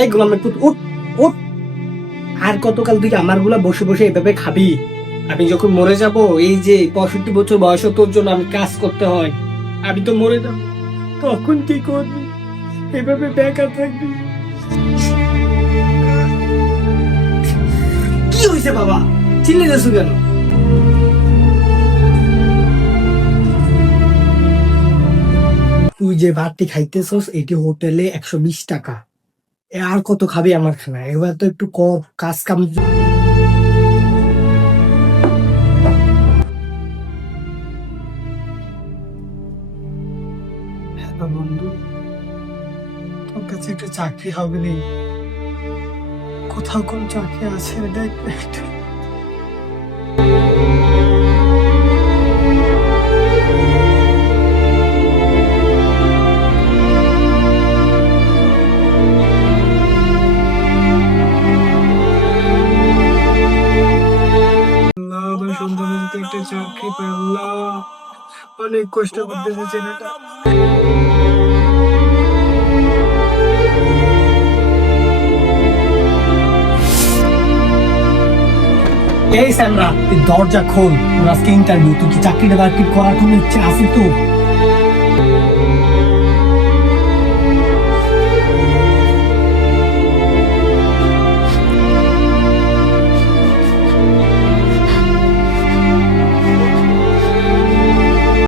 এই গোলামের পুত উঠ উঠ। আর কতকাল তুই আমার গুলা বসে বসে এভাবে খাবি? আমি যখন মরে যাব, এই যে 65 বছর বয়স তোর জন্য আমি কাজ করতে হয়, আমি তো মরে যাব, তখন কি করবি? এভাবে বেকার থাকবি? কি হয়েছে বাবা, চিল্লে যাচ্ছ কেন? তুই যে ভাতটি খাইতেছস এটি হোটেলে 120 টাকা। আর কত খাবি আমার খানা? এবার তো একটু কর, কাজ কাম। হ্যাঁ বন্ধু, তোর কাছে একটা চাকরি হবে রে? কোথাও কোন চাকরি আছে দেখ একটু। আল্লাহ, আমার সন্তানের যাতে একটা চাকরি পাই আল্লাহ। অনেক কষ্ট করতেছে ছেলেটা। এই স্যামরা, তুই দরজা খোল, তোর আজকে ইন্টারভিউ। তুই কি চাকরিটা বাকরি করার কোনো ইচ্ছা আছে তো?